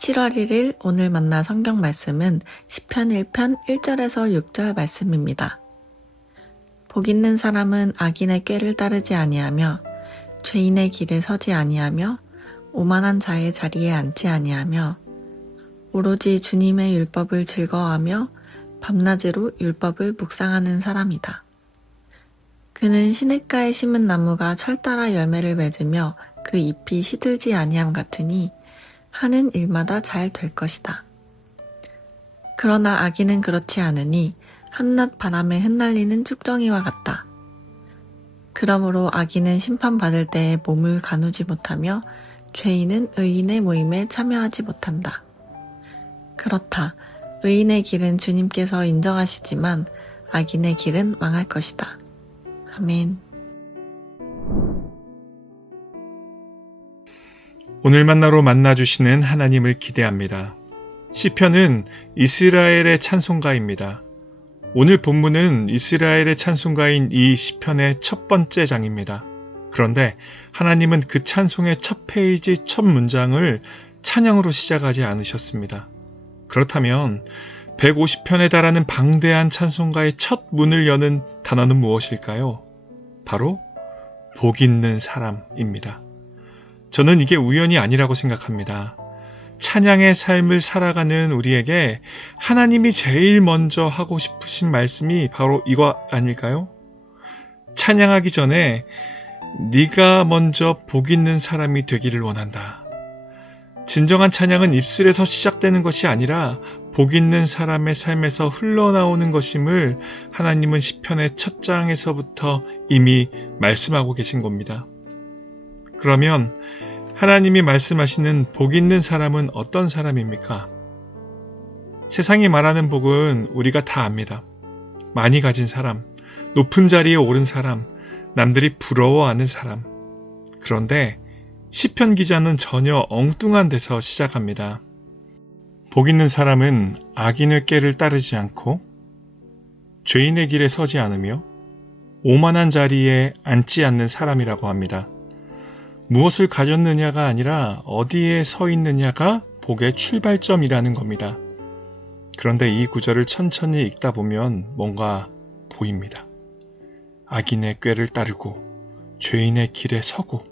7월 1일 오늘 만나 성경 말씀은 시편 1편 1절에서 6절 말씀입니다. 복 있는 사람은 악인의 꾀를 따르지 아니하며 죄인의 길에 서지 아니하며 오만한 자의 자리에 앉지 아니하며 오로지 주님의 율법을 즐거워하며 밤낮으로 율법을 묵상하는 사람이다. 그는 시냇가에 심은 나무가 철 따라 열매를 맺으며 그 잎이 시들지 아니함 같으니 하는 일마다 잘 될 것이다. 그러나 악인은 그렇지 않으니 한낮 바람에 흩날리는 쭉정이와 같다. 그러므로 악인은 심판받을 때에 몸을 가누지 못하며 죄인은 의인의 모임에 참여하지 못한다. 그렇다. 의인의 길은 주님께서 인정하시지만 악인의 길은 망할 것이다. 아멘. 오늘 만나로 만나주시는 하나님을 기대합니다. 시편은 이스라엘의 찬송가입니다. 오늘 본문은 이스라엘의 찬송가인 이 시편의 첫 번째 장입니다. 그런데 하나님은 그 찬송의 첫 페이지 첫 문장을 찬양으로 시작하지 않으셨습니다. 그렇다면 150편에 달하는 방대한 찬송가의 첫 문을 여는 단어는 무엇일까요? 바로 복 있는 사람입니다. 저는 이게 우연이 아니라고 생각합니다. 찬양의 삶을 살아가는 우리에게 하나님이 제일 먼저 하고 싶으신 말씀이 바로 이거 아닐까요? 찬양하기 전에 네가 먼저 복 있는 사람이 되기를 원한다. 진정한 찬양은 입술에서 시작되는 것이 아니라 복 있는 사람의 삶에서 흘러나오는 것임을 하나님은 시편의 첫 장에서부터 이미 말씀하고 계신 겁니다. 그러면 하나님이 말씀하시는 복 있는 사람은 어떤 사람입니까? 세상이 말하는 복은 우리가 다 압니다. 많이 가진 사람, 높은 자리에 오른 사람, 남들이 부러워하는 사람. 그런데 시편 기자는 전혀 엉뚱한 데서 시작합니다. 복 있는 사람은 악인의 꾀를 따르지 않고 죄인의 길에 서지 않으며 오만한 자리에 앉지 않는 사람이라고 합니다. 무엇을 가졌느냐가 아니라 어디에 서 있느냐가 복의 출발점이라는 겁니다. 그런데 이 구절을 천천히 읽다 보면 뭔가 보입니다. 악인의 꾀를 따르고 죄인의 길에 서고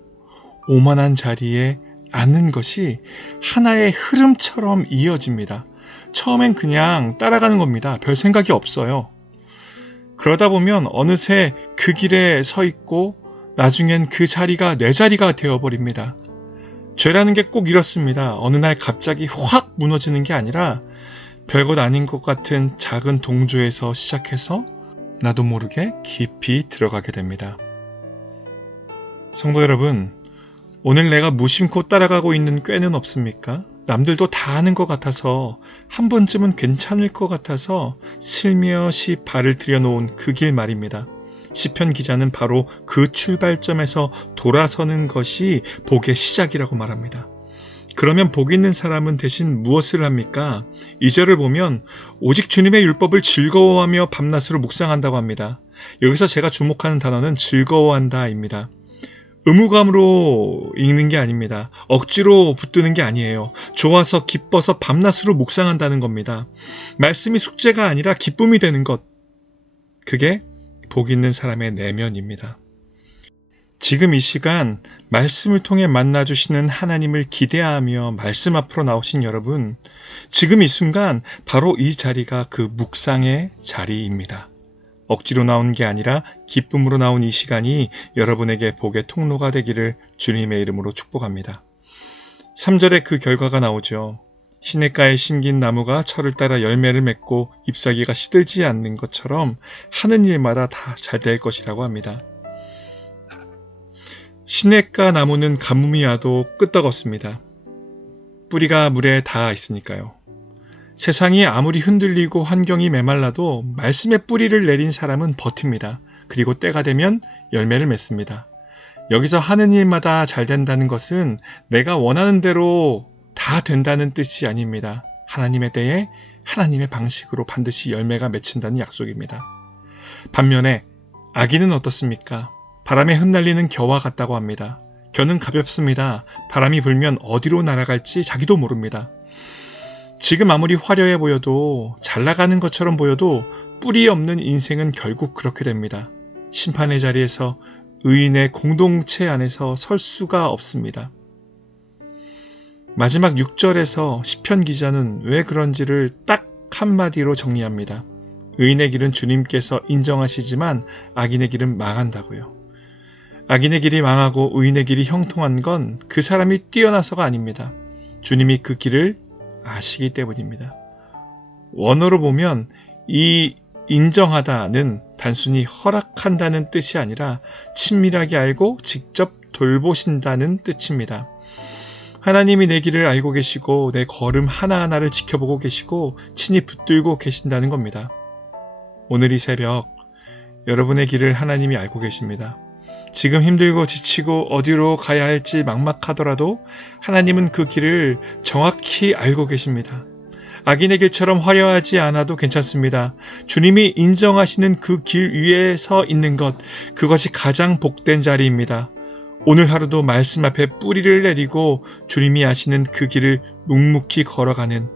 오만한 자리에 앉는 것이 하나의 흐름처럼 이어집니다. 처음엔 그냥 따라가는 겁니다. 별 생각이 없어요. 그러다 보면 어느새 그 길에 서 있고 나중엔 그 자리가 내 자리가 되어버립니다. 죄라는 게 꼭 이렇습니다. 어느 날 갑자기 확 무너지는 게 아니라 별것 아닌 것 같은 작은 동조에서 시작해서 나도 모르게 깊이 들어가게 됩니다. 성도 여러분, 오늘 내가 무심코 따라가고 있는 꾀는 없습니까? 남들도 다 아는 것 같아서 한 번쯤은 괜찮을 것 같아서 슬며시 발을 들여놓은 그 길 말입니다. 시편 기자는 바로 그 출발점에서 돌아서는 것이 복의 시작이라고 말합니다. 그러면 복 있는 사람은 대신 무엇을 합니까? 2절을 보면 오직 주님의 율법을 즐거워하며 밤낮으로 묵상한다고 합니다. 여기서 제가 주목하는 단어는 즐거워한다입니다. 의무감으로 읽는 게 아닙니다. 억지로 붙드는 게 아니에요. 좋아서 기뻐서 밤낮으로 묵상한다는 겁니다. 말씀이 숙제가 아니라 기쁨이 되는 것. 그게 복 있는 사람의 내면입니다. 지금 이 시간 말씀을 통해 만나주시는 하나님을 기대하며 말씀 앞으로 나오신 여러분, 지금 이 순간 바로 이 자리가 그 묵상의 자리입니다. 억지로 나온 게 아니라 기쁨으로 나온 이 시간이 여러분에게 복의 통로가 되기를 주님의 이름으로 축복합니다. 3절에 그 결과가 나오죠. 시냇가에 심긴 나무가 철을 따라 열매를 맺고 잎사귀가 시들지 않는 것처럼 하는 일마다 다 잘 될 것이라고 합니다. 시냇가 나무는 가뭄이 와도 끄떡없습니다. 뿌리가 물에 닿아 있으니까요. 세상이 아무리 흔들리고 환경이 메말라도 말씀의 뿌리를 내린 사람은 버팁니다. 그리고 때가 되면 열매를 맺습니다. 여기서 하는 일마다 잘 된다는 것은 내가 원하는 대로 다 된다는 뜻이 아닙니다. 하나님의 때에 하나님의 방식으로 반드시 열매가 맺힌다는 약속입니다. 반면에 악인은 어떻습니까? 바람에 흩날리는 겨와 같다고 합니다. 겨는 가볍습니다. 바람이 불면 어디로 날아갈지 자기도 모릅니다. 지금 아무리 화려해 보여도 잘 나가는 것처럼 보여도 뿌리 없는 인생은 결국 그렇게 됩니다. 심판의 자리에서 의인의 공동체 안에서 설 수가 없습니다. 마지막 6절에서 시편 기자는 왜 그런지를 딱 한마디로 정리합니다. 의인의 길은 주님께서 인정하시지만 악인의 길은 망한다고요. 악인의 길이 망하고 의인의 길이 형통한 건 그 사람이 뛰어나서가 아닙니다. 주님이 그 길을 아시기 때문입니다. 원어로 보면 이 인정하다는 단순히 허락한다는 뜻이 아니라 친밀하게 알고 직접 돌보신다는 뜻입니다. 하나님이 내 길을 알고 계시고 내 걸음 하나하나를 지켜보고 계시고 친히 붙들고 계신다는 겁니다. 오늘 이 새벽 여러분의 길을 하나님이 알고 계십니다. 지금 힘들고 지치고 어디로 가야 할지 막막하더라도 하나님은 그 길을 정확히 알고 계십니다. 악인의 길처럼 화려하지 않아도 괜찮습니다. 주님이 인정하시는 그 길 위에 서 있는 것, 그것이 가장 복된 자리입니다. 오늘 하루도 말씀 앞에 뿌리를 내리고 주님이 아시는 그 길을 묵묵히 걸어가는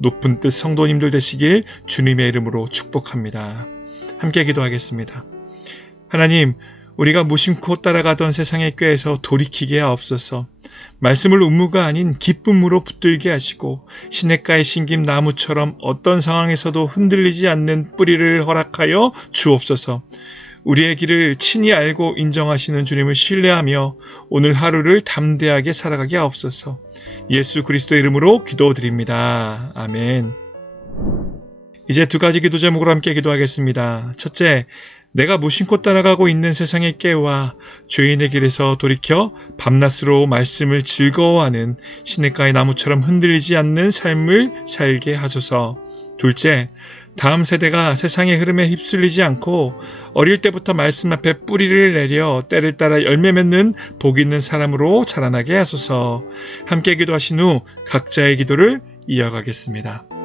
높은 뜻 성도님들 되시길 주님의 이름으로 축복합니다. 함께 기도하겠습니다. 하나님, 우리가 무심코 따라가던 세상의 꾀에서 돌이키게 하옵소서. 말씀을 음무가 아닌 기쁨으로 붙들게 하시고 시냇가에 심긴 나무처럼 어떤 상황에서도 흔들리지 않는 뿌리를 허락하여 주옵소서. 우리의 길을 친히 알고 인정하시는 주님을 신뢰하며 오늘 하루를 담대하게 살아가게 하옵소서. 예수 그리스도의 이름으로 기도드립니다. 아멘. 이제 두 가지 기도 제목으로 함께 기도하겠습니다. 첫째, 내가 무심코 따라가고 있는 세상의 꾀와 죄인의 길에서 돌이켜 밤낮으로 말씀을 즐거워하는 시냇가의 나무처럼 흔들리지 않는 삶을 살게 하소서. 둘째, 다음 세대가 세상의 흐름에 휩쓸리지 않고 어릴 때부터 말씀 앞에 뿌리를 내려 때를 따라 열매 맺는 복 있는 사람으로 자라나게 하소서. 함께 기도하신 후 각자의 기도를 이어가겠습니다.